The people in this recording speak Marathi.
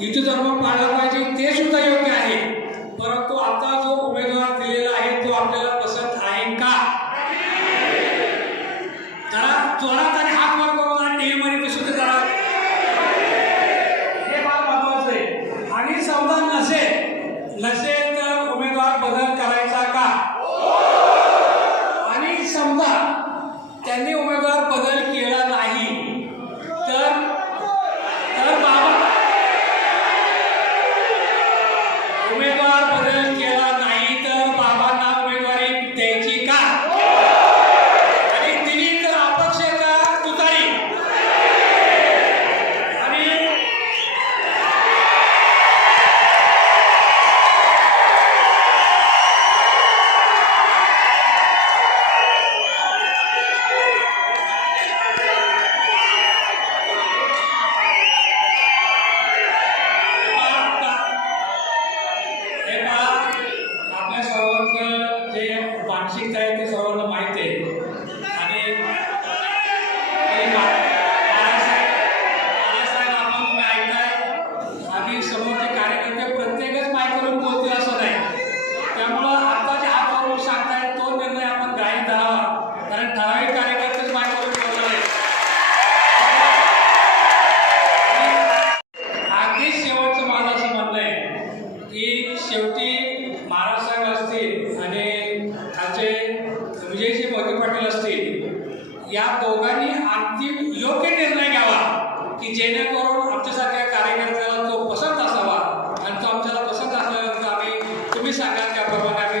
हिंदू धर्म पाळला पाहिजे ते सुद्धा योग्य आहे. परंतु आता जो उमेदवार दिलेला आहे तो आपल्याला पसंत आहे का? जरा जोरात आणि हात वर करून आणि मध्ये सुद्धा जरा हे फार महत्वाचं आहे. आणि समजा नसेल नसेल तर उमेदवार बदल करायचा का? आणि समजा त्यांनी उमेदवार बदल केला नाही तर तर बाबा उमेदवार बदल केला नाही तर बाबांना उमेदवारी द्यायची का आणि दिली तर अपक्ष का तुतारी आणि हे पहा आपल्या सर्वांचं जे मानसिकता आहे ते सर्वांना माहीत आहे आणि आणि बा- बाळासाहेब बाळासाहेब आपण तुम्ही ऐकताय आणि समोरचे कार्यकर्ते प्रत्येकच मायकडून बोलतील असं नाही त्यामुळं आता जे हात वरून सांगतायत तो निर्णय आपण ग्राह्य धरावा कारण ठराविक कार्यकर्तेच मायकडून बोलणार आहे अगदी शेवटचं माझं असं म्हणणं आहे की शेवटी महाराजसाहेब असतील आणि आमचे विजयजी मोदी पाटील असतील या दोघांनी अंतिम योग्य निर्णय घ्यावा की जेणेकरून आमच्यासारख्या कार्यकर्त्याला तो पसंत असावा. आणि तो आमच्याला पसंत असल्यानंतर आम्ही तुम्ही सांगाल त्याप्रमाणे आम्ही